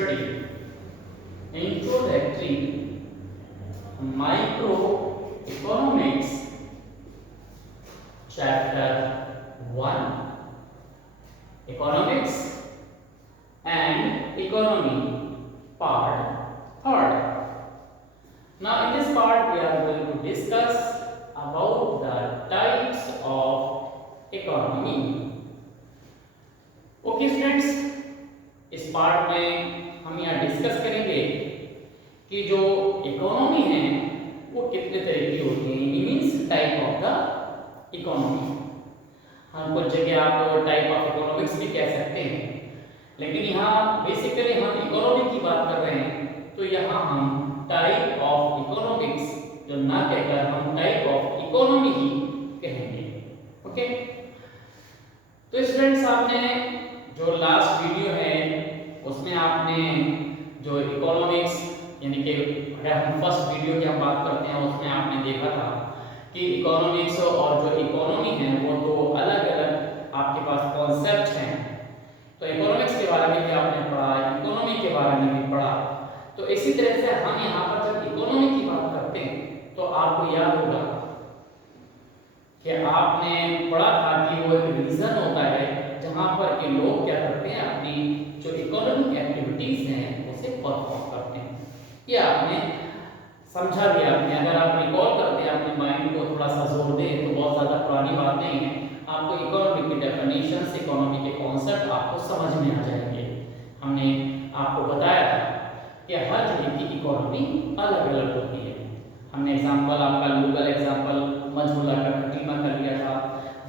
study introductory microeconomics chapter 1 economics and economy part 3rd. Now in this part we are going to discuss about the types of economy. Okay students, इस part में हम यहाँ discuss करेंगे कि जो economy है वो कितने तरह की होती है, means type of the economy. हम कुछ जगह आप टाइप ऑफ इकोनॉमिक्स भी कह सकते हैं, लेकिन यहाँ बेसिकली हम इकोनॉमी की बात कर रहे हैं, तो यहाँ हम टाइप ऑफ इकोनॉमिक्स जो ना कहकर हम टाइप ऑफ इकोनॉमी ही कहेंगे। ओके, तो स्टूडेंट्स आपने जो लास्ट वीडियो है उसमें आपने जो इकोनॉमिक्स यानी कि अगर हम फर्स्ट वीडियो की हम बात करते हैं उसमें आपने देखा था कि इकोनॉमिक्स और जो इकोनॉमी है वो दो अलग अलग आपके पास कॉन्सेप्ट हैं। तो इकोनॉमिक्स के बारे में भी आपने पढ़ा, इकोनॉमी के बारे में भी पढ़ा। तो इसी तरह से हम यहाँ पर जब इकोनॉमी की बात करते हैं तो आपको याद होगा कि आपने पढ़ा था कि वो एक रीजन होता है जहां पर के लोग क्या करते हैं, अपनी जो इकोनॉमिक एक्टिविटीज हैं उसे परफॉर्म करते हैं। ये आपने समझा भी आपने, अगर आप रिकॉल करते हैं अपने माइंड को थोड़ा सा जोर दें तो बहुत ज्यादा पुरानी बात नहीं है, आपको इकोनॉमी की डेफिनेशंस, इकोनॉमी के कॉन्सेप्ट आपको समझ में आ जाएंगे। हमने आपको बताया था कि हर जगह की इकोनॉमी अलग अलग होती है। हमने एग्जांपल आपका लोकल एग्जांपल मजबूला का खटीमा कर लिया था,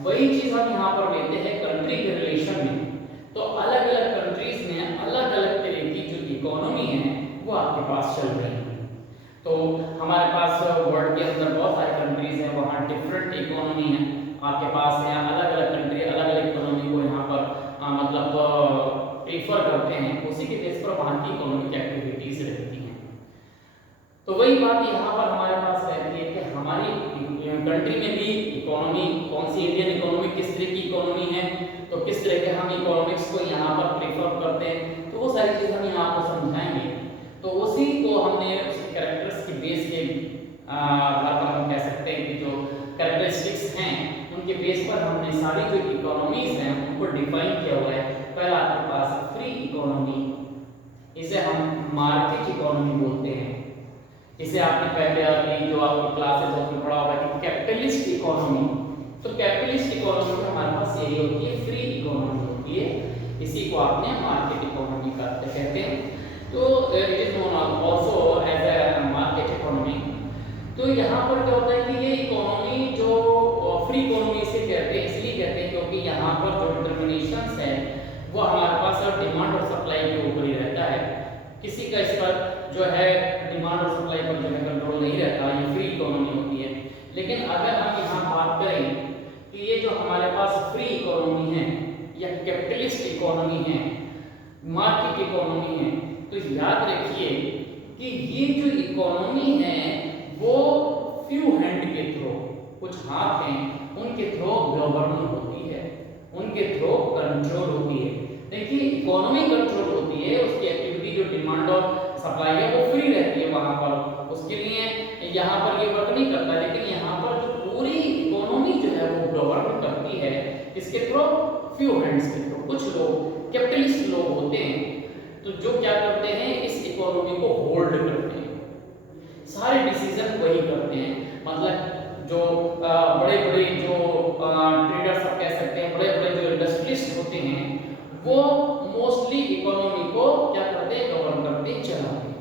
वही चीज हम यहाँ पर लेते हैं कंट्री के रिलेशन में। तो अलग अलग कंट्रीज में अलग अलग तरह की जो इकोनॉमी है वो आपके पास चल रही है। तो हमारे पास वर्ल्ड के अंदर बहुत सारी कंट्रीज हैं, वहाँ डिफरेंट इकोनॉमी है आपके पास है। अलग अलग कंट्री अलग अलग इकोनॉमी को यहाँ पर मतलब प्रेफर करते हैं, उसी के बेस पर वहाँ की इकोनॉमिक एक्टिविटीज रहती हैं। तो वही बात यहाँ पर हमारे पास रहती है कि हमारी कंट्री में भी इकोनॉमी कौन सी, इंडियन इकोनॉमी किस तरह की इकोनॉमी है, तो किस तरह के हम इकोनॉमिक्स को यहाँ पर प्रेफर करते हैं, तो वो सारी चीज़ हम यहाँ पर समझाएंगे। तो उसी को हमने उसके कैरेक्टर्स की बेस के आधार पर हम कह सकते हैं कि जो कैरेक्टरिस्टिक्स हैं उनके बेस पर हमने सारी जो इकोनॉमीज हैं उनको डिफाइन किया हुआ है। पहला आपके पास फ्री इकोनॉमी, इसे हम मार्केट इकोनॉमी बोलते हैं। इसे आपने पहले अपनी जो आपकी क्लासेस में पढ़ा होगा कि कैपिटलिस्ट इकोनॉमी। तो कैपिटलिस्ट इकोनॉमी में हमारे पास यही होती है, फ्री इकोनॉमी होती है, इसी को आपने मार्केट इकोनॉमी कहते हैं। तो it is known also as a market economy. तो यहाँ पर क्या होता है कि ये इकोनॉमी जो फ्री इकोनॉमी से कहते हैं, इसलिए कहते हैं क्योंकि यहाँ पर जो डिटरमिनेशंस है वो हमारे पास डिमांड और सप्लाई के ऊपर ही रहता है। किसी का इस पर जो है डिमांड और सप्लाई पर जो है कंट्रोल नहीं रहता, ये फ्री इकोनॉमी होती है। लेकिन अगर हम यहाँ बात करें कि ये जो हमारे पास फ्री इकोनॉमी है या कैपिटलिस्ट इकोनॉमी है, मार्केट इकोनॉमी है, तो याद रखिए कि ये जो इकोनॉमी है वो फ्यू हैंड के थ्रू, कुछ हाथ हैं उनके थ्रू गवर्न होती है, उनके थ्रू कंट्रोल होती है। देखिए इकोनॉमी कंट्रोल होती है, उसकी एक्टिविटी जो डिमांड और सप्लाई है वो फ्री रहती है वहां पर, उसके लिए यहाँ पर ये वर्क नहीं करता। लेकिन यहाँ पर जो पूरी इकोनॉमी जो है वो गवर्न करती है किसके थ्रू, फ्यू हैंड्स के थ्रू। कुछ लोग कैपिटलिस्ट लोग होते हैं तो जो क्या करते हैं, इस इकोनॉमी को होल्ड करते हैं, सारे डिसीजन वही करते हैं। मतलब जो बड़े बड़े जो ट्रेडर्स आप कह सकते हैं, बड़े बड़े जो इंडस्ट्रियलिस्ट होते हैं वो मोस्टली इकोनॉमी को क्या करते हैं, गवर्न करते चलाते हैं।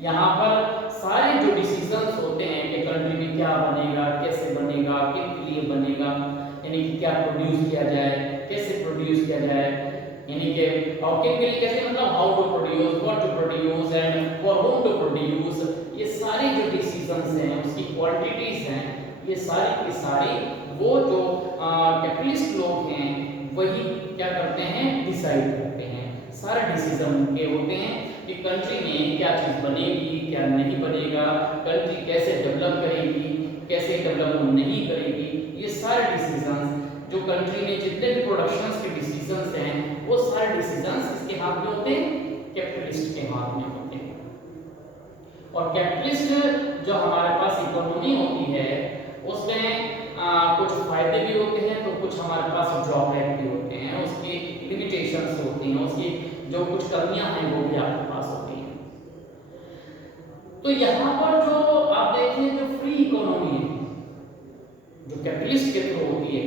यहाँ पर सारे जो डिसीजंस होते हैं कि कंट्री में क्या बनेगा, कैसे बनेगा, किस लिए बनेगा, यानी कि क्या प्रोड्यूस किया जाए, कैसे प्रोड्यूस किया जाए, यानी कि और किन के लिए कैसे, मतलब how to produce, what to produce and for whom to produce, ये सारी जो डिसीजंस हैं, उसकी क्वांटिटीज हैं, ये सारी की सारी वो जो कैपिटलिस्ट लोग हैं वही क्या करते हैं, डिसाइड करते हैं। सारे डिसीजन उनके होते हैं कि कंट्री में क्या चीज बनेगी, क्या नहीं बनेगा, कंट्री कैसे डेवलप करेगी, कैसे डेवलप नहीं करेगी। ये सारे डिसीजंस जो कंट्री में जितने भी प्रोडक्शंस के डिसीजंस हैं वो सारे डिसीजंस इसके हाथ में होते हैं, कैपिटल के हाथ में होते हैं। और कैपिटलिस्ट जो हमारे पास इकोनॉमी होती है उसमें कुछ फायदे भी होते हैं तो कुछ हमारे पास ड्रॉबैक भी होते हैं, उसकी लिमिटेशंस होती हैं, उसकी जो कुछ कमियां हैं वो भी आपके पास होती हैं। तो यहाँ पर जो आप देखिए जो फ्री इकोनॉमी है जो कैपिटलिस्ट के थ्रू होती है,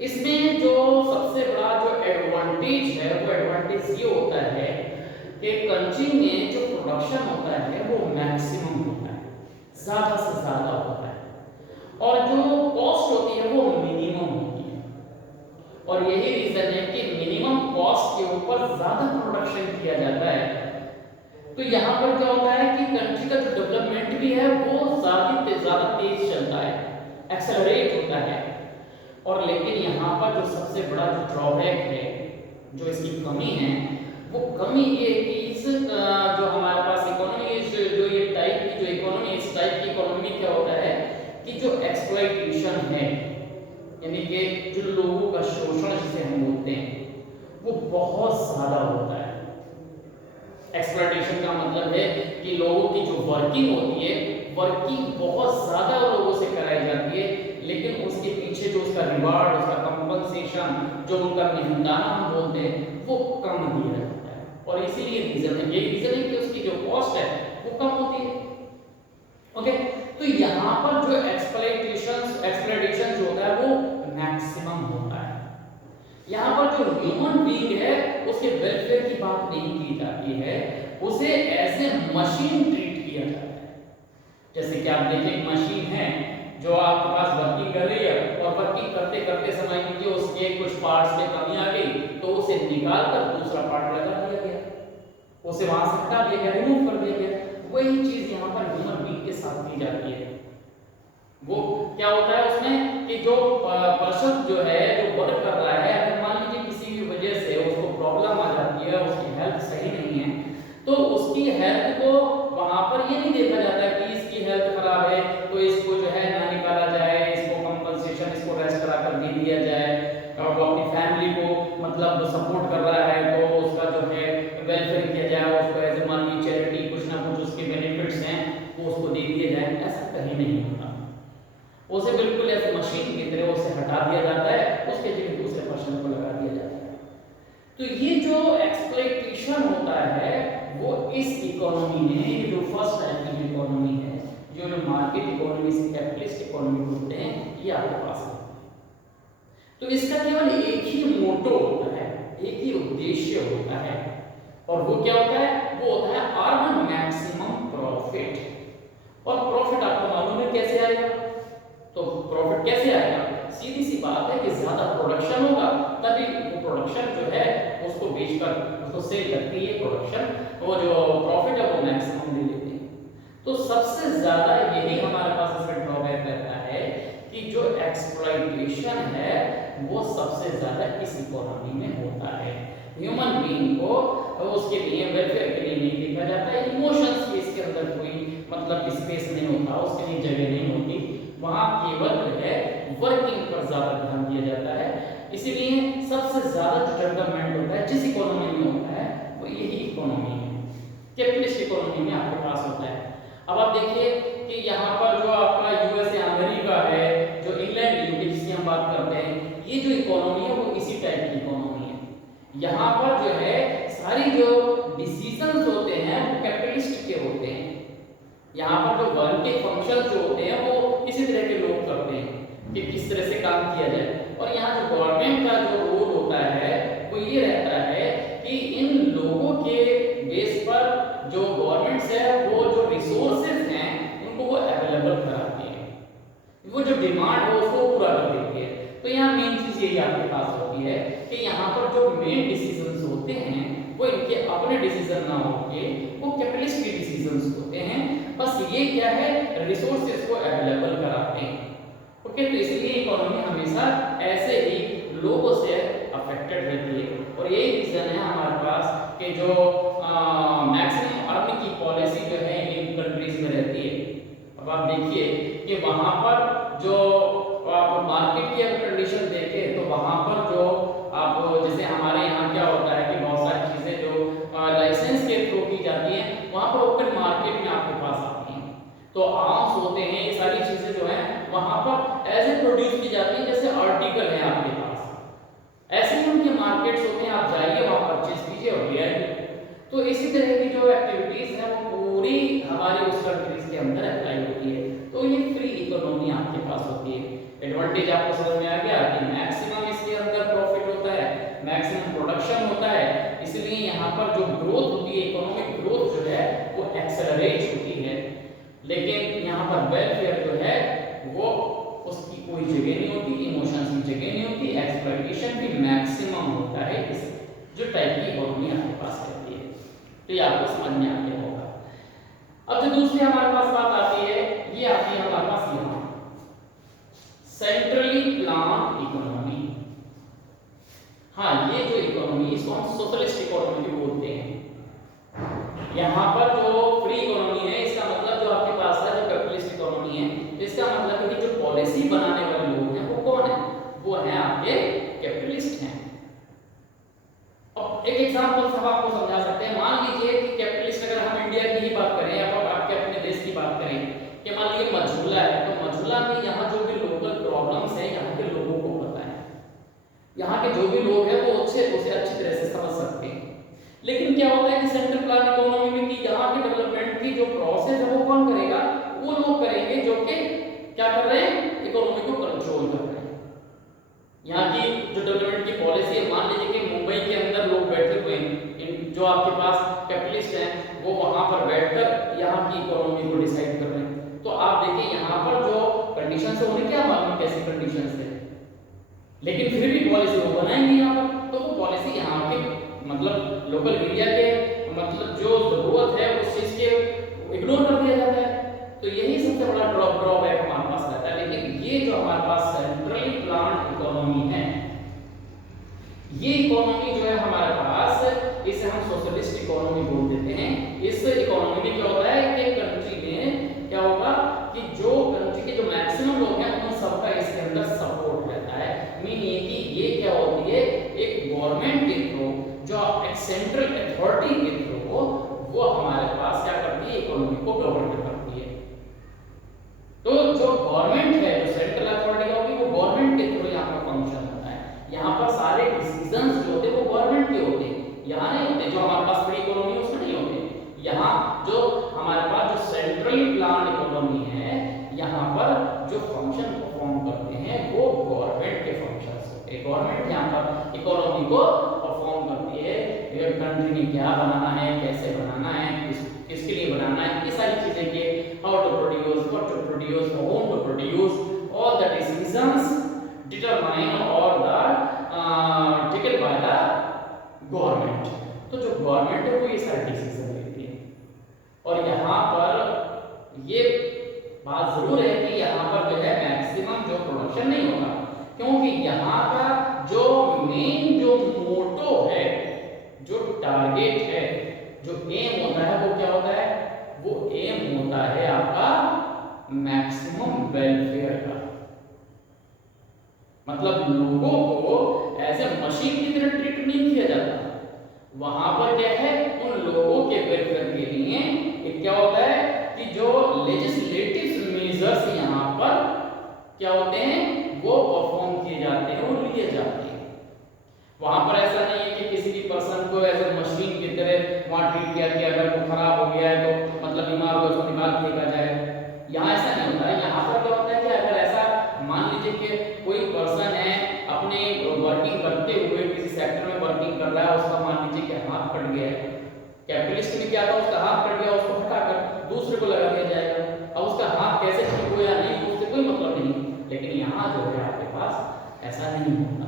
इसमें जो सबसे बड़ा जो एडवांटेज है वो एडवांटेज ये होता है कि कंट्री में जो प्रोडक्शन होता है वो मैक्सिमम होता है, ज्यादा से ज्यादा होता है, और जो कॉस्ट होती है वो मिनिमम होती है। और यही रीजन है कि मिनिमम कॉस्ट के ऊपर ज्यादा प्रोडक्शन किया जाता है। तो यहाँ पर क्या होता है कि कंट्री का जो डेवलपमेंट भी है वो ज्यादा तेज चलता है, एक्सेलरेट होता है। और लेकिन यहाँ पर जो सबसे बड़ा जो ड्रॉबैक है, जो इसकी कमी है, वो कमी ये है कि इस जो हमारे पास इकोनॉमी जो ये टाइप की जो इकोनॉमी, इस टाइप की इकोनॉमी क्या होता है कि जो एक्सप्लॉइटेशन है, यानी कि जो लोगों का शोषण जिसे हम बोलते हैं, वो बहुत ज्यादा होता है। एक्सप्लॉइटेशन का मतलब है कि लोगों की जो वर्किंग होती है, वर्किंग बहुत ज्यादा लोगों से कराई जाती है, लेकिन उसके पीछे जो उसका रिवार्ड, उसका कंपनसेशन, जो उनका मेहनताना हम बोलते हैं, वो कम दिया जाता है। और इसीलिए रीजन है, यही रीजन है कि उसकी जो कॉस्ट है वो कम होती है। ओके, तो यहाँ पर जो एक्सप्लॉइटेशन जो होता है वो मैक्सिमम होता है। यहाँ पर जो ह्यूमन बीइंग है उसके वेलफेयर की बात नहीं की जाती है, उसे एज ए मशीन ट्रीट किया जाता है। जैसे कि आप देखिए एक मशीन है जो आपके पास वर्किंग कर रही है, और वर्किंग करते करते समय कीजिए उसके कुछ पार्ट्स में कमी आ गई तो उसे निकाल कर दूसरा पार्ट लगा दिया गया, उसे वहां से हटा दिया गया, रिमूव कर दिया गया। वही चीज यहाँ पर ह्यूमन बीइंग के साथ की जाती है। वो क्या होता है उसमें कि जो पर्सन जो है जो वर्क कर रहा है, अगर मान लीजिए किसी भी वजह से उसको प्रॉब्लम आ जाती है, उसकी हेल्थ सही नहीं है, तो उसकी हेल्थ को वहां पर ये नहीं देखा जाता कि इसकी हेल्थ खराब है तो इसको जो है ना निकाला जाए, इसको कंपनसेशन, इसको रेस्ट करा कर दे दिया जाए, और वो अपनी फैमिली को मतलब सपोर्ट कर रहा है तो उसका जो है वेलफेयर किया जाए, उसको एज ए मान लीजिए चैरिटी कुछ ना कुछ उसके बेनिफिट्स हैं वो उसको दे दिए जाए। ऐसा कहीं नहीं होता, उसे बिल्कुल ऐसे मशीन की तरह उसे हटा दिया जाता है, उसके जगह दूसरे पर्सन को लगा दिया जाता है। तो ये जो एक्सप्लॉइटेशन होता है वो इस इकोनॉमी में, जो फर्स्ट टाइप की इकोनॉमी है, जो मार्केट इकोनॉमी से कैपिटलिस्ट इकोनॉमी बोलते हैं, ये आपके पास है। तो इसका केवल एक ही मोटो होता है, एक ही उद्देश्य होता है, और वो क्या होता है? वो होता है अर्न मैक्सिमम प्रॉफिट। और प्रॉफिट आपको मालूम है कैसे आएगा? तो प्रॉफिट कैसे आएगा? सीधी सी बात है कि ज्यादा प्रोडक्शन होगा तभी वो प्रोडक्शन जो है उसको बेचकर उसको सेल करती है प्रोडक्शन, वो जो प्रॉफिट है वो मैक्सिमम ले लेते हैं। तो सबसे ज्यादा यही हमारे पास इसमें ड्रॉबैक रहता है कि जो एक्सप्लॉइटेशन है वो सबसे ज्यादा इस इकोनॉमी में होता है। ह्यूमन बीइंग को उसके लिए वेलफेयर के लिए नहीं देखा जाता है, इमोशंस की इसके अंदर कोई मतलब स्पेस नहीं होता, उसके लिए जगह नहीं होती, वहां केवल जो है वर्किंग पर ज्यादा ध्यान दिया जाता है। इसीलिए सबसे ज्यादा जो डेवलपमेंट होता है जिस इकोनॉमी में होता है वो यही इकोनॉमी है, कैपिटलिस्ट इकोनॉमी में आपके पास होता है। अब आप देखिए कि यहाँ पर जो आपका यूएसए अमेरिका है, जो इंग्लैंड यूके जिसकी हम बात करते हैं, ये जो इकोनॉमी है वो इसी टाइप की इकोनॉमी है। यहाँ पर जो है सारी जो डिसीजंस होते हैं वो कैपिटलिस्ट के होते हैं। यहाँ पर जो वर्क के फंक्शन जो होते हैं वो इसी तरह के लोग करते हैं कि किस तरह से काम किया जाए। और यहाँ जो गवर्नमेंट का जो रोल होता है वो ये रहता है कि इन लोगों के बेस पर जो गवर्नमेंट्स है वो जो रिसोर्सेज हैं उनको वो अवेलेबल कराती है, वो जो डिमांड है उसको पूरा कर देती है। तो यहाँ मेन चीज यही आपके पास होती है कि यहाँ पर जो मेन डिसीजंस होते हैं वो इनके अपने डिसीजन ना होके वो कैपिटलिस्ट के डिसीजंस होते हैं, बस ये क्या है रिसोर्सेज को अवेलेबल कराते हैं। ओके, तो इसलिए इकोनॉमी हमेशा ऐसे ही लोगों से अफेक्टेड रहती है। और यही रीजन है हमारे पास कि जो मैक्सिमम अर्निंग की पॉलिसी जो है इन कंट्रीज में रहती है। अब आप देखिए कि वहां पर जो आप मार्केट की अगर कंडीशन देखें तो वहां पर जो आप जैसे हमारे यहाँ क्या होता है कि बहुत सारी चीजें जो लाइसेंस के थ्रू की जाती वहां पर ऐसे प्रोड्यूस की जाती है जैसे आर्टिकल है आपके पास, ऐसे ही उनके मार्केट्स होते हैं, आप जाइए वहां परचेज कीजिए और ले आइए। तो इसी तरह की जो एक्टिविटीज है वो पूरी हमारी उस कंट्रीज के अंदर अप्लाई होती है। तो ये फ्री इकोनॉमी आपके पास होती है। एडवांटेज आपको समझ में आ गया कि मैक्सिमम इसके अंदर प्रॉफिट होता है, मैक्सिमम प्रोडक्शन होता है, इसलिए यहाँ पर जो ग्रोथ होती है, इकोनॉमिक ग्रोथ जो है वो एक्सेलरेट होती है। लेकिन यहाँ पर वेलफेयर जो है वो उसकी कोई जगह नहीं होती, इमोशंस की जगह नहीं होती, एक्सप्लॉइटेशन भी मैक्सिमम होता है इस जो टाइप की इकोनॉमी आपके पास रहती है। तो ये आपको समझ में आ गया होगा। अब जो दूसरी हमारे पास बात आती है, ये आती है हमारे पास यहाँ सेंट्रली प्लान इकोनॉमी। हाँ, ये जो इकोनॉमी इसको हम सोशलिस्ट इकोनॉमी भी बोलते हैं। यहाँ पर जो फ्री इकोनॉमी है इसका मतलब जो आपके पास है जो कैपिटलिस्ट इकोनॉमी है, इसका मतलब है कि जो पॉलिसी बनाने वाले लोग हैं वो कौन है, वो है आपके कैपिटलिस्ट हैं। अब एक एग्जांपल सब आपको समझा सकते हैं। मान लीजिए कि कैपिटलिस्ट, अगर हम इंडिया की ही बात करें या आपके अपने देश की बात करें कि मान लीजिए मझूला है, तो मझूला में यहाँ जो भी लोकल प्रॉब्लम्स है यहाँ के लोगों को पता है, यहाँ के जो भी लोग हैं वो उसे अच्छी तरह से समझ सकते हैं। लेकिन क्या होता है कि सेंट्रल प्लान इकोनॉमी में कि यहाँ के डेवलपमेंट की जो प्रोसेस है वो कौन करेगा, वो लोग करेंगे जो कि क्या कर रहे हैं, इकोनॉमी को कंट्रोल कर रहे हैं। यहाँ की जो डेवलपमेंट की पॉलिसी है, मान लीजिए कि मुंबई के अंदर लोग बैठे हुए हैं, जो आपके पास कैपिटलिस्ट हैं वो वहां पर बैठकर यहाँ की इकोनॉमी को डिसाइड कर रहे हैं। तो आप देखिए यहाँ पर जो कंडीशंस है उन्हें क्या मालूम कैसी कंडीशंस है, लेकिन फिर भी पॉलिसी वो बनाएंगे यहाँ पर। तो वो पॉलिसी यहाँ के मतलब लोकल एरिया के मतलब जो जरूरत है उस चीज के इग्नोर कर दिया जाता है। तो यही सबसे बड़ा ड्रॉबैक हमारे पास रहता है। लेकिन ये जो हमारे पास सेंट्रली प्लान्ड इकोनॉमी है, ये इकोनॉमी जो है हमारे पास, इसे हम सोशलिस्ट इकोनॉमी बोल देते हैं। इस इकोनॉमी में क्या होता है कि कंट्री में क्या होगा कि जो कंट्री के जो मैक्सिमम लोग हैं उन सबका इसके अंदर सपोर्ट रहता है। मीन ये कि ये क्या होती है, एक गवर्नमेंट के थ्रू, जो एक सेंट्रल अथॉरिटी के थ्रू वो हमारे पास क्या करती है, इकोनॉमी को गवर्न करती है। तो जो गवर्नमेंट है, जो सेंट्रल अथॉरिटी होगी वो गवर्नमेंट के थ्रू यहाँ पर फंक्शन होता है। यहाँ पर सारे डिसीजंस जो होते हैं वो गवर्नमेंट के होते हैं, यहाँ नहीं होते। जो हमारे पास फ्री इकोनॉमी उसमें नहीं होते। यहाँ जो हमारे पास जो सेंट्रली प्लान इकोनॉमी है, यहाँ पर जो फंक्शन परफॉर्म करते हैं वो गवर्नमेंट के फंक्शंस होते हैं। गवर्नमेंट यहाँ पर इकोनॉमी को परफॉर्म करती है, कंट्री में क्या बनाना है, कैसे बनाना है, किसके लिए बनाना है, ये सारी चीजें के how to produce, what to produce, whom to produce, all the decisions determine और the taken by the government. तो जो गवर्नमेंट है वो ये सारे डिसीजन लेती है। और यहाँ पर ये बात जरूर है कि यहाँ पर जो है मैक्सिमम जो प्रोडक्शन नहीं होगा, क्योंकि यहाँ का जो मेन जो मोटो है, जो टारगेट है, जो एम होता है वो क्या होता है, वो एम होता है आपका मैक्सिमम वेलफेयर का। मतलब लोगों को ऐसे मशीन की तरह ट्रीट नहीं किया जाता। वहां पर क्या है, उन लोगों के वेलफेयर के लिए एक क्या होता है कि जो लेजिस्लेटिव मेजर्स यहाँ पर क्या होते हैं वो परफॉर्म किए जाते हैं और लिए जाते हैं। वहां पर ऐसा नहीं है कि किसी भी पर्सन को ऐसे मशीन की तरह वहां ट्रीट किया कि अगर वो खराब हो गया है तो मतलब बीमार हो उसको निकाल फेंका जाए। यहाँ ऐसा नहीं होता है। यहाँ पर क्या होता है कि अगर ऐसा मान लीजिए कि कोई पर्सन है अपने वर्किंग करते हुए किसी सेक्टर में वर्किंग कर रहा है, उसका मान लीजिए कि हाथ कट गया है, कैपिटलिस्ट में क्या था, उसका हाथ कट गया, उसको हटाकर दूसरे को लगा दिया जाएगा। अब उसका हाथ कैसे ठीक हुआ या नहीं उससे कोई मतलब नहीं। लेकिन यहाँ जो है आपके पास ऐसा नहीं होता।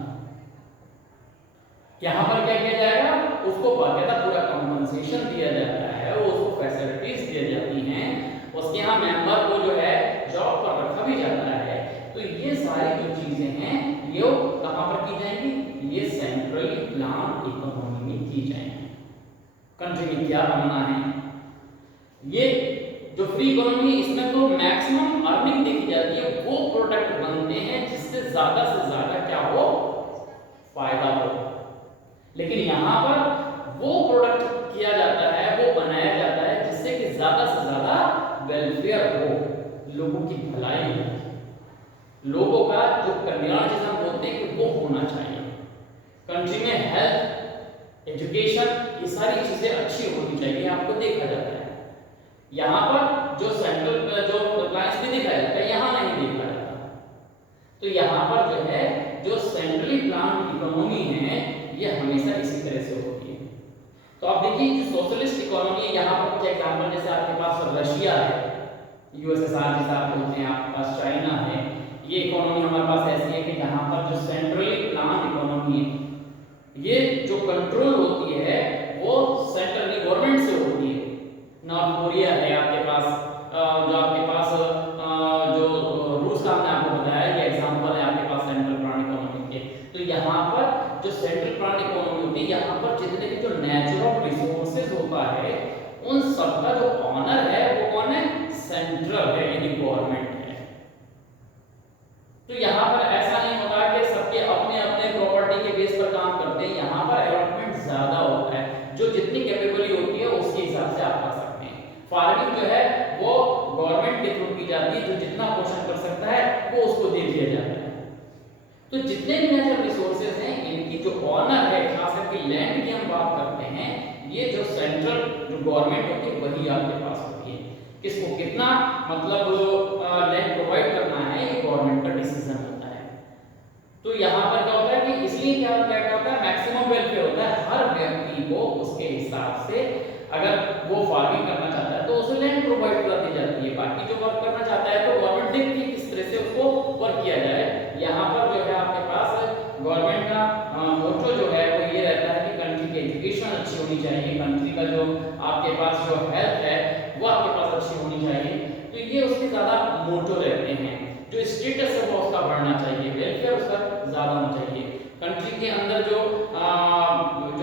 यहाँ पर क्या किया जाएगा, उसको बाकायदा पूरा कॉम्पनसेशन दिया जाता है, उसको फैसिलिटीज दी जाती हैं, उसके यहाँ मेंबर को जो है जॉब पर रखा भी जाता है। तो ये सारी जो चीजें हैं ये कहाँ पर की जाएंगी, ये सेंट्रली प्लान इकोनॉमी में की जाएंगी। कंट्री में क्या बनना है, ये जो फ्री इकोनॉमी, इसमें तो मैक्सिमम अर्निंग देखी जाती है, वो प्रोडक्ट बनते हैं जिससे ज्यादा से ज्यादा क्या हो, फायदा हो। लेकिन यहाँ पर वो प्रोडक्ट किया जाता है, वो बनाया जाता है जिससे कि ज्यादा से ज्यादा वेलफेयर हो, लोगों की भलाई हो। लोगों का जो कल्याण जिसे हम बोलते हैं कि वो होना चाहिए। कंट्री में हेल्थ, एजुकेशन, ये सारी चीजें अच्छी होनी चाहिए, आपको देखा जाता है। यहाँ पर जो सेंट्रल जो प्लान्स भी दिखाया जाता है, यहाँ नहीं देखा जाता। तो यहाँ पर जो है जो सेंट्रली प्लान इकोनॉमी है ये हमेशा इसी तरह से होती है। तो आप देखिए जो सोशलिस्ट इकोनॉमी है, यहाँ पर कुछ एग्जाम्पल, जैसे आपके पास रशिया है, यूएसएसआर जिसे आप बोलते हैं, आपके पास चाइना है। ये इकोनॉमी हमारे पास ऐसी है कि जहाँ पर जो सेंट्रली प्लान इकोनॉमी है, ये जो कंट्रोल होती है वो सेंट्रल गवर्नमेंट से होती है। नॉर्थ कोरिया है आपके पास, जो आपके पास जो रूस का हमने आपको बताया, ये एग्जांपल है आपके पास सेंट्रल प्लान इकोनॉमी के। तो यहाँ पर जो सेंट्रल प्लान इकोनॉमी होती है, यहाँ पर जितने भी जो नेचुरल रिसोर्सेज होता है उन सबका जो ऑनर है वो कौन है? सेंट्रल है, यानी गवर्नमेंट है। तो यहाँ पर ऐसा नहीं होता कि सबके अपने अपने प्रॉपर्टी के बेस पर काम करते हैं। यहाँ पर अलॉटमेंट ज्यादा होता है, जो जितनी कैपेबिलिटी होती है उसके हिसाब से आप कर सकते हैं। फार्मिंग जो है वो गवर्नमेंट के थ्रू की जाती है, जो जितना पोषण कर सकता है वो उसको दे दिया जाता है। तो जितने भी नेचुरल रिसोर्सेज हैं इनकी जो ऑनर है, खास करके लैंड की हम बात करते हैं, ये जो सेंट्रल जो गवर्नमेंट होती है वही आपके पास होती है। किसको कितना मतलब लैंड प्रोवाइड करना है ये गवर्नमेंट का डिसीजन होता है। तो यहाँ पर क्या होता है कि इसलिए क्या होता है, मैक्सिमम वेलफेयर होता है। हर व्यक्ति को उसके हिसाब से अगर वो फार्मिंग करना चाहता है तो उसे लैंड प्रोवाइड कर दी जाती है। बाकी जो वर्क करना चाहता है तो गवर्नमेंट देखती है किस तरह से उसको वर्क किया जाए। यहाँ पर जो है आपके पास गवर्नमेंट का मोटो जो है वो ये रहता है कि कंट्री की एजुकेशन अच्छी होनी चाहिए, कंट्री का जो आपके पास जो हेल्थ है वो आपके पास अच्छी होनी चाहिए। तो ये उसके ज्यादा मोटो रहते हैं। जो स्टेटस है वो उसका बढ़ना चाहिए, वेलफेयर उसका ज्यादा होना चाहिए। कंट्री के अंदर जो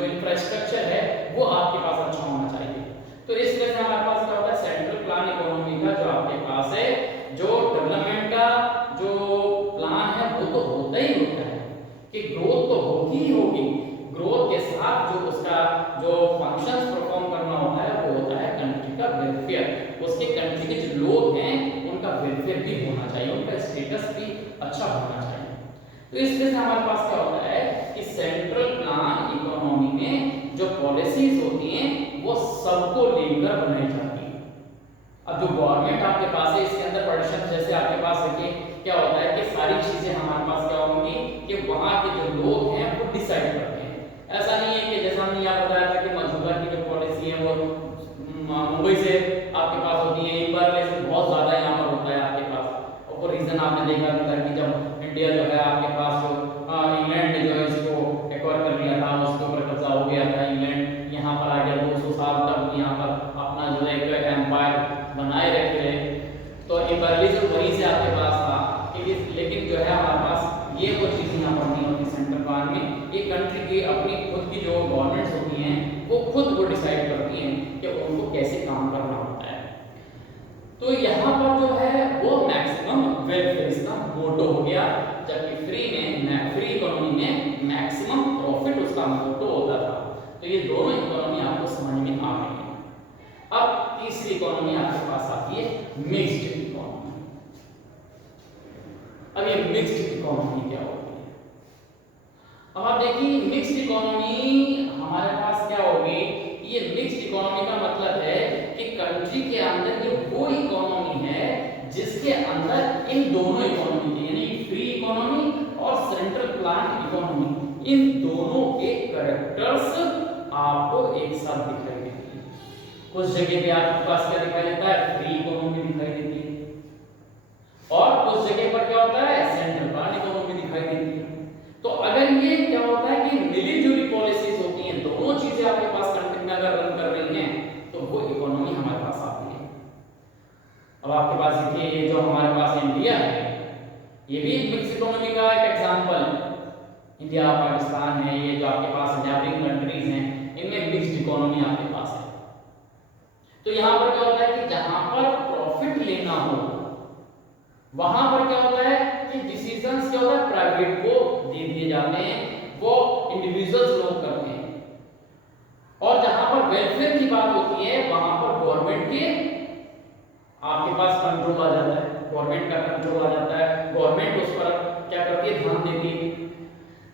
इंफ्रास्ट्रक्चर है वो आपके पास अच्छा होना चाहिए। तो इस तरह से हमारे पास क्या होता है, सेंट्रल प्लान इकोनॉमी का जो आपके पास है जो डेवलपमेंट का जो प्लान है वो तो होता ही होता है कि ग्रोथ तो होगी ही होगी। ग्रोथ के साथ जो उसका जो फंक्शंस परफॉर्म करना होता है वो होता है कंट्री का वेलफेयर। उसके कंट्री के जो लोग हैं उनका वेलफेयर भी होना चाहिए, उनका स्टेटस भी अच्छा होना चाहिए। तो इस तरह से हमारे पास क्या होता है कि सेंट्रल प्लान इकोनॉमी में जो पॉलिसीज होती हैं वो सबको लेकर बनाई जाती है। अब जो गवर्नमेंट आपके पास है इसके अंदर पार्टीशन जैसे आपके पास देखिए क्या होता है कि सारी चीजें हमारे पास क्या होंगी कि वहां के जो लोग हैं वो डिसाइड करते हैं। ऐसा नहीं है कि जैसा हमने यहाँ बताया था कि मधुकर की जो पॉलिसी है वो मुंबई से आपके पास होती है, इम्पीरियलिज्म बहुत ज्यादा यहाँ पर होता है आपके पास। और रीजन आपने देखा था कि जब इंडिया जो है आपके पास जो इंग्लैंड ने जो है इसको एक्वायर कर लिया था, उसके ऊपर कब्जा हो गया था, इंग्लैंड यहाँ पर आ गया, 200 साल तक यहाँ पर अपना जो है एक एम्पायर बनाए रखे रहे। तो इम्पीरियलिज्म वहीं से आपके पास था। लेकिन जो है हमारे पास ये वो चीज़ यहाँ पर नहीं होती सेंट्रल प्लान में। एक कंट्री की अपनी खुद की जो गवर्नमेंट्स होती हैं वो खुद को डिसाइड करती हैं कि उनको कैसे काम करना होता है। तो यहाँ पर जो है वो मैक्सिमम वेलफेयर इसका मोटो हो गया, जबकि फ्री इकोनॉमी में मैक्सिमम प्रॉफिट उसका मोटो होता था। तो ये दोनों इकोनॉमी आपको समझ में आ गई है। अब तीसरी इकोनॉमी आपके पास आती है मिक्स्ड इकोनॉमी। अब ये मिक्स्ड इकोनॉमी क्या होती है? अब आप देखिए मिक्स्ड इकोनॉमी हमारे पास क्या होगी। ये मिक्स्ड इकोनॉमी का मतलब है कि कंट्री के अंदर ये वो इकोनॉमी है जिसके अंदर इन दोनों इकोनॉमी के यानी फ्री इकोनॉमी और सेंट्रल प्लान इकोनॉमी, इन दोनों के कैरेक्टर्स आपको एक साथ दिखाई देती है। कुछ जगह पे आपके पास क्या दिखाई देता है, फ्री इकोनॉमी दिखाई देती है, और कुछ जगह पर क्या होता है, सेंट्रल प्लान इकोनॉमी दिखाई देती है। तो अगर ये क्या होता है कि मिली जुली पॉलिसीज होती हैं, दोनों चीजें आपके पास कंट्री में अगर रन कर रही हैं तो वो इकोनॉमी हमारे पास आती है। अब आपके पास देखिए ये जो हमारे पास इंडिया है ये भी मिक्स इकोनॉमी का एक एग्जांपल है। इंडिया पाकिस्तान है, ये जो आपके पास नेबरिंग कंट्रीज हैं इनमें मिक्स्ड इकोनॉमी आपके पास है। तो यहाँ पर क्या होता है कि जहां पर प्रॉफिट लेना हो वहां पर क्या होता है कि डिसीजंस क्या होता है प्राइवेट को दे दिए जाते हैं, वो इंडिविजुअल्स लोग करते हैं। और जहां पर वेलफेयर की बात होती है वहां पर गवर्नमेंट के आपके पास कंट्रोल आ जाता है, गवर्नमेंट का कंट्रोल आ जाता है। गवर्नमेंट गवर्नमेंट उस पर क्या करती है, ध्यान देती है।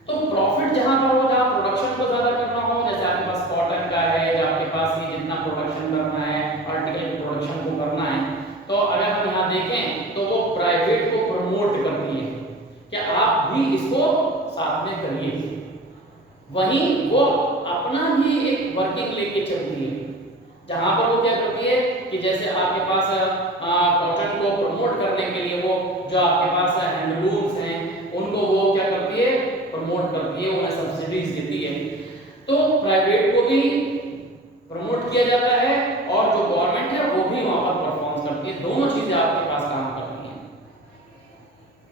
तो प्रॉफिट जहां पर होगा, प्रोडक्शन को ज्यादा करना हो, जैसे आपके पास कॉटन का है या आपके पास ये जितना प्रोडक्शन करना है, आर्टिकल की प्रोडक्शन को करना है, तो अगर हम यहाँ देखें तो वो प्राइवेट को प्रमोट करती है कि आप भी इसको साथ में करिए। वहीं वो अपना भी एक वर्किंग लेके चलती है, जहां पर वो क्या करती है कि जैसे आपके पास कॉटन को प्रमोट करने के लिए वो जो आपके पास हैंडलूम्स हैं उनको वो क्या करती है, प्रमोट करती है, उन्हें सब्सिडीज देती है। तो प्राइवेट को भी प्रमोट किया जाता है और जो गवर्नमेंट है वो भी वहां पर परफॉर्म करती है, दोनों चीजें आपके पास काम करती हैं।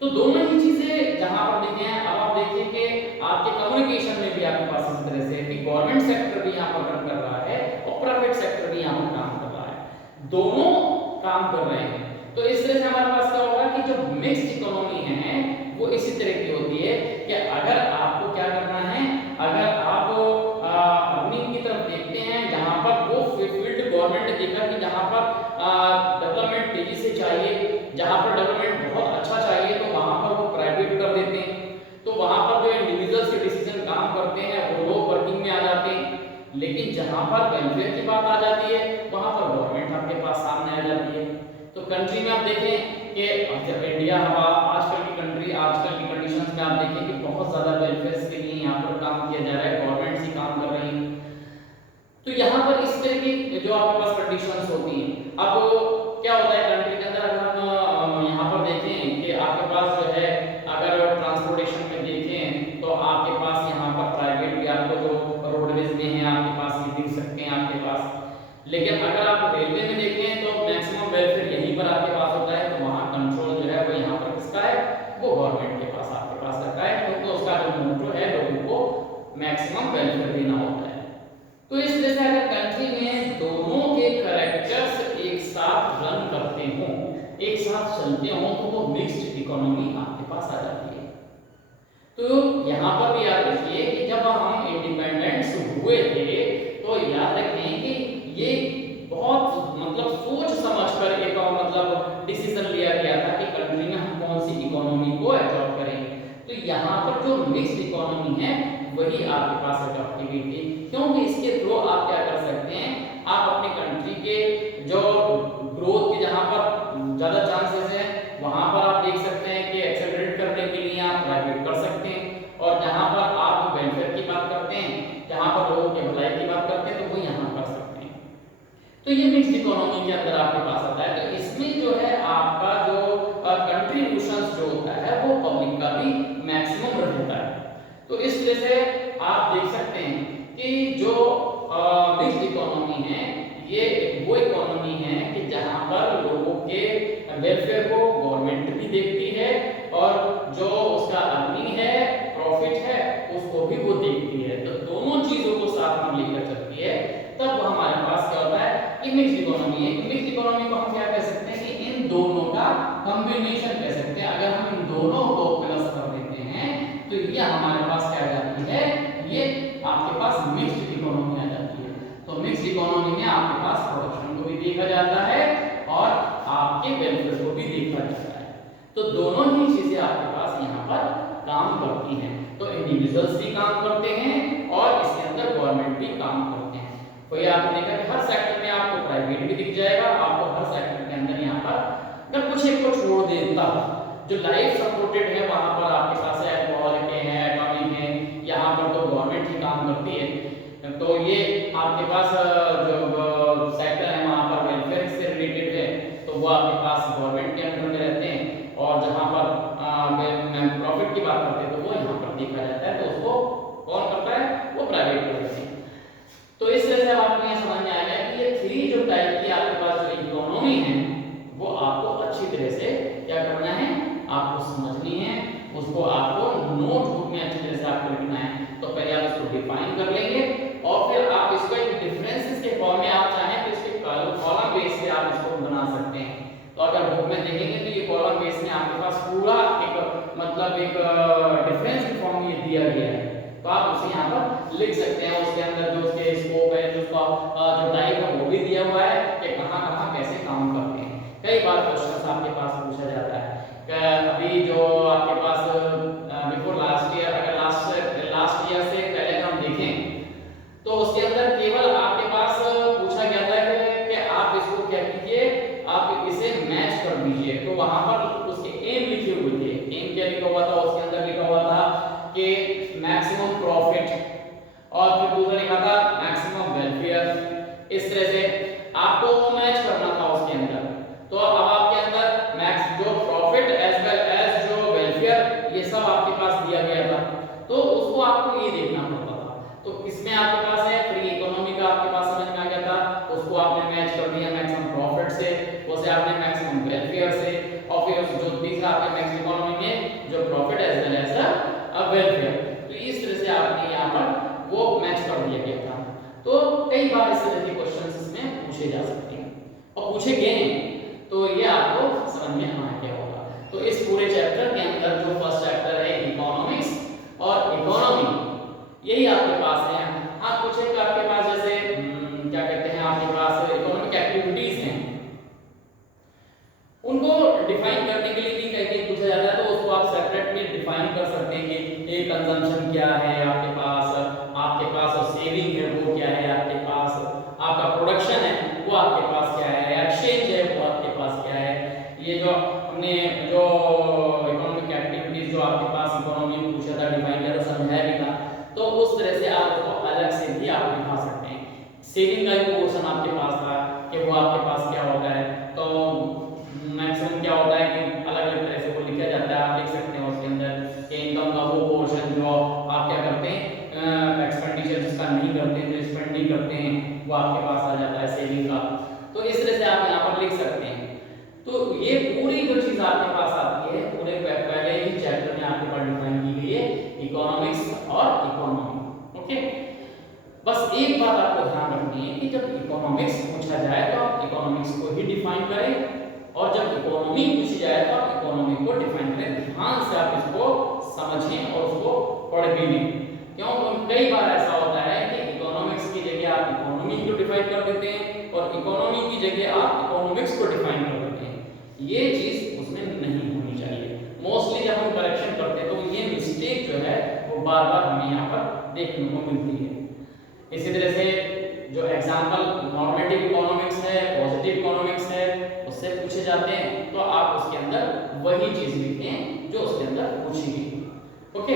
तो दोनों ही चीजें जहां पर देखें, अब आप देखिए कि आपके कम्युनिकेशन में भी आपके पास इस तरह से कि गवर्नमेंट सेक्टर भी यहाँ पर रन कर रहा है और प्राइवेट सेक्टर भी यहाँ पर काम कर रहा है, दोनों काम कर रहे हैं। तो इस तरह से हमारे पास क्या होगा कि जो मिक्स्ड इकोनॉमी है वो इसी तरह की होती है कि अगर आपको क्या करना है, अगर आप अर्निंग की तरफ देखते हैं जहां पर वो फील्ड गवर्नमेंट ने देखा कि जहां पर डेवलपमेंट तेजी से चाहिए, जहां पर डेवलपमेंट बहुत अच्छा चाहिए, तो वहां पर वो प्राइवेट कर देते हैं। तो वहां पर जो इंडिविजुअल्स के डिसीजन काम करते हैं वो लोग वर्किंग में आ जाते हैं, लेकिन जहां पर वेलफेयर की बात आ जाती है वहां पर गवर्नमेंट आपके पास सामने आ जाती है। तो कंट्री में आप देखें कि जब इंडिया हवा आजकल की कंट्री, आजकल की कंडीशंस में आप देखें कि बहुत ज्यादा वेलफेयर के लिए यहाँ पर काम किया जा रहा है, गवर्नमेंट ही काम कर रही है। तो यहाँ पर इस तरह की जो आपके पास कंडीशंस होती हैं, अब क्या होता है कंट्री के अंदर, अगर हम यहाँ पर देखें कि आपके पास जो है अगर ट्रांसपोर्टेशन में देखें तो आपके पास यहाँ पर प्राइवेट भी आपको जो रोडवेज में है आपके पास ये दिख सकते हैं आपके पास, लेकिन अगर आप रेलवे में देखें तो मैक्सिमम वेलफेयर यहीं पर आपके पास होता है, तो वहाँ कंट्रोल जो है वो यहाँ पर किसका है, वो गवर्नमेंट के पास आपके पास रहता है, क्योंकि उसका जो मोटो है लोगों को मैक्सिमम वेलफेयर देना होता है। तो इस तरह से अगर कंट्री में दोनों के कैरेक्टर्स एक साथ रन करते हों, एक साथ चलते हों, तो वो मिक्स्ड इकोनॉमी आपके पास आ जाती है। तो यहाँ पर भी याद रखिए कि जब हम इंडिपेंडेंस हुए थे तो याद रखें कि ये बहुत मतलब सोच समझकर एक मतलब डिसीजन लिया गया था कि कंट्री में हम कौन सी इकोनॉमी को अडॉप्ट करेंगे। तो यहाँ पर जो मिक्स्ड इकोनॉमी है वही आपके पास अडॉप्ट की गई थी, क्योंकि इसके थ्रू आप क्या कर सकते हैं, आप अपनी कंट्री के जो ग्रोथ के जहाँ पर ज्यादा चांसेस हैं वहां पर आप देख सकते हैं कि एक्सेलरेट करने के लिए आप प्राइवेट कर सकते हैं, और जहां पर आप वेलफेयर की बात करते हैं, जहां पर लोगों के भलाई की बात करते हैं, तो वो यहाँ कर सकते हैं। तो ये मिक्स्ड इकोनॉमी के अंदर आपके पास आता है। तो इसमें जो है आपका जो कंट्रीब्यूशन जो होता है वो पब्लिक का भी मैक्सिमम रहता है। तो इस वजह से आप देख सकते हैं कि जो मिक्स्ड इकोनॉमी है ये वो इकोनॉमी है कि जहां पर लोगों के वेलफेयर को गवर्नमेंट भी देखती है और जो उसका अर्निंग है, प्रॉफिट है, उसको भी वो देखती है। तो दोनों चीजों को साथ में लेकर चलती है, तब हमारे पास क्या होता है कि मिक्स्ड इकोनॉमी है। मिक्स्ड इकोनॉमी को हम क्या कह सकते हैं कि इन दोनों का कॉम्बिनेशन कह सकते हैं। अगर हम इन दोनों को प्लस कर देते हैं तो ये हमारे पास क्या आ जाती है, ये आपके पास मिक्स्ड इकोनॉमी आ जाती है। तो मिक्स्ड इकोनॉमी में आपके पास प्रोडक्शन को भी देखा जाता है और आपके वेलफेयर को भी देखा जाता है। तो दोनों ही चीजें आपके पास यहाँ पर काम करती हैं। तो इंडिविजुअल्स भी काम करते हैं और इसके अंदर गवर्नमेंट भी काम करते हैं। कोई आपने देखा कि हर सेक्टर में आपको प्राइवेट भी दिख जाएगा, आपको हर सेक्टर के अंदर यहाँ पर अगर कुछ एक को छोड़ देता जो लाइफ सपोर्टेड है वहां पर आपके पास है एल्कोहल के हैं, एटॉमिक है, यहाँ पर तो गवर्नमेंट ही काम करती है। तो ये आपके पास जो सेक्टर है वहां पर वेलफेयर से रिलेटेड है, तो वो आपके पास गवर्नमेंट के अंडर में रहते हैं, और जहां पर प्रॉफिट की बात करते हैं तो वो यहाँ पर देखा जाता है, तो उसको कौन करता है, वो प्राइवेट करते हैं। तो इस तरह से आपको ये समझ में आ गया कि ये थ्री जो टाइप की आपके पास जो इकोनॉमी है वो आपको अच्छी तरह से क्या करना है, आपको समझनी है, उसको आपको नोटबुक में अच्छी तरह से आपको लिखना है। तो पहले आप इसको डिफाइन कर लेंगे और फिर आप इसको एक डिफरेंसेस के फॉर्म में आप चाहें तो इसके कॉलम बेस से आप इसको बना सकते हैं। तो अगर बुक में देखेंगे तो ये कॉलम बेस में आपके पास पूरा एक मतलब एक डिफरेंस के फॉर्म में दिया गया है, तो आप उसे यहाँ पर लिख सकते हैं। उसके अंदर जो उसके स्कोप है, जो उसका जो टाइप है वो भी दिया हुआ है कि कहाँ कहाँ कैसे काम करते हैं। कई बार क्वेश्चन आपके पास पूछा जाता है। अभी जो इकोनॉमी में जो profit as well as the welfare. तो इस तरह से आपने यहाँ पर वो मैच कर दिया गया था। तो कई बार इस तरह के क्वेश्चंस इसमें पूछे जा सकते हैं और पूछे गए हैं, तो ये आपको समझ में आ गया होगा। तो इस पूरे चैप्टर के अंदर जो फर्स्ट चैप्टर है इकोनॉमिक्स और इकोनॉमी, यही आपके पास है। हाँ, कुछ एक आपके पास जैसे क्या कहते हैं, आपके पास इकोनॉमिक एक्टिविटीज हैं, उनको डिफाइन करने के लिए भी कहीं कहीं पूछा जाता है, तो उसको आप सेपरेट में डिफाइन कर सकते हैं कि एक कंजम्पशन क्या है आपके पास सेविंग है वो क्या है आपके पास, आपका प्रोडक्शन है वो आपके पास क्या है, एक्सचेंज है वो आपके पास क्या है। ये जो हमने जो इकोनॉमिक एक्टिविटीज जो आपके पास इकोनॉमी में पूछा था, डिफाइन किया था, समझाया भी था, तो उस तरह से आप उसको अलग से भी आप दिखा सकते हैं। सेविंग का भी क्वेश्चन आपके पास था कि वो आपके पास क्या होता है, तो मैक्सिमम क्या होता है कि अलग अलग तरह से वो लिखा जाता है, आप लिख सकते हैं उसके अंदर कि इनकम का वो पोर्शन जो आप क्या करते हैं एक्सपेंडिचर जिसका नहीं करते हैं, जो स्पेंड नहीं करते हैं, वो आपके पास आ जाता है सेविंग का। तो इस तरह से आप यहाँ पर लिख सकते हैं। तो ये पूरी जो चीज आपके पास आती है, पूरे पहले ही चैप्टर में आपके पास डिफाइन की गई है इकोनॉमिक्स और इकोनॉमी। ओके, बस एक बात आपको ध्यान रखनी है कि जब इकोनॉमिक्स पूछा जाए तो आप इकोनॉमिक्स को ही डिफाइन करें, और जब इकोनॉमी पूछी जाए तो आप इकोनॉमी को डिफाइन करें। ध्यान से आप इसको समझें और उसको पढ़ भी लें। क्यों? कई बार ऐसा होता है कि इकोनॉमिक्स की जगह आप इकोनॉमी को डिफाइन कर देते हैं और इकोनॉमी की जगह आप इकोनॉमिक्स को डिफाइन कर देते हैं। ये चीज उसमें नहीं होनी चाहिए। मोस्टली जब हम करेक्शन करते हैं तो ये मिस्टेक जो है वो बार बार हमें यहाँ पर देखने को मिलती है। इसी तरह से जो एग्जाम्पल नॉर्मेटिव इकोनॉमिक्स है, पॉजिटिव इकोनॉमिक्स है, उससे पूछे जाते हैं, तो आप उसके अंदर वही चीज लिखें जो उसके अंदर पूछी गई। ओके,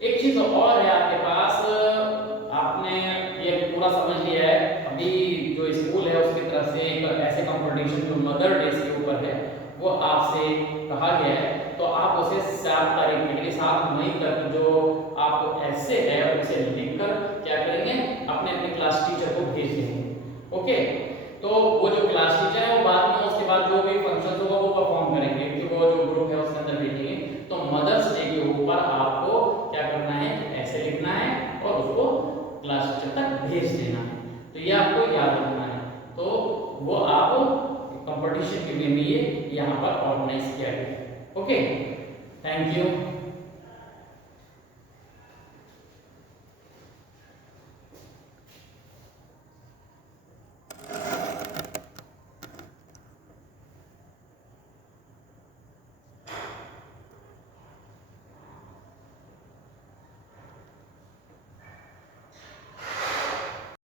एक चीज और है आपके पास, आपने ये पूरा समझ लिया है। अभी जो स्कूल है उसकी तरफ से एक ऐसे कंपटीशन जो मदर डेज के ऊपर है वो आपसे कहा गया है, तो आप उसे 7 तारीख के लिए 7 मई तक जो आपको ऐसे है उसे लिखकर क्या करेंगे, अपने अपने क्लास टीचर को भेज देंगे। ओके, तो वो जो क्लास टीचर है वो बाद में उसके बाद जो भी फंक्शन होगा वो परफॉर्म करेंगे, क्योंकि वो जो ग्रुप है उसके अंदर बैठेंगे। तो मदर्स डे के ऊपर आपको क्या करना है, ऐसे लिखना है और उसको क्लास टीचर तक भेज देना है। तो ये आपको याद रखना है। तो वो आप कंपटीशन के लिए यहाँ पर ऑर्गेनाइज किया गया। Okay, thank you.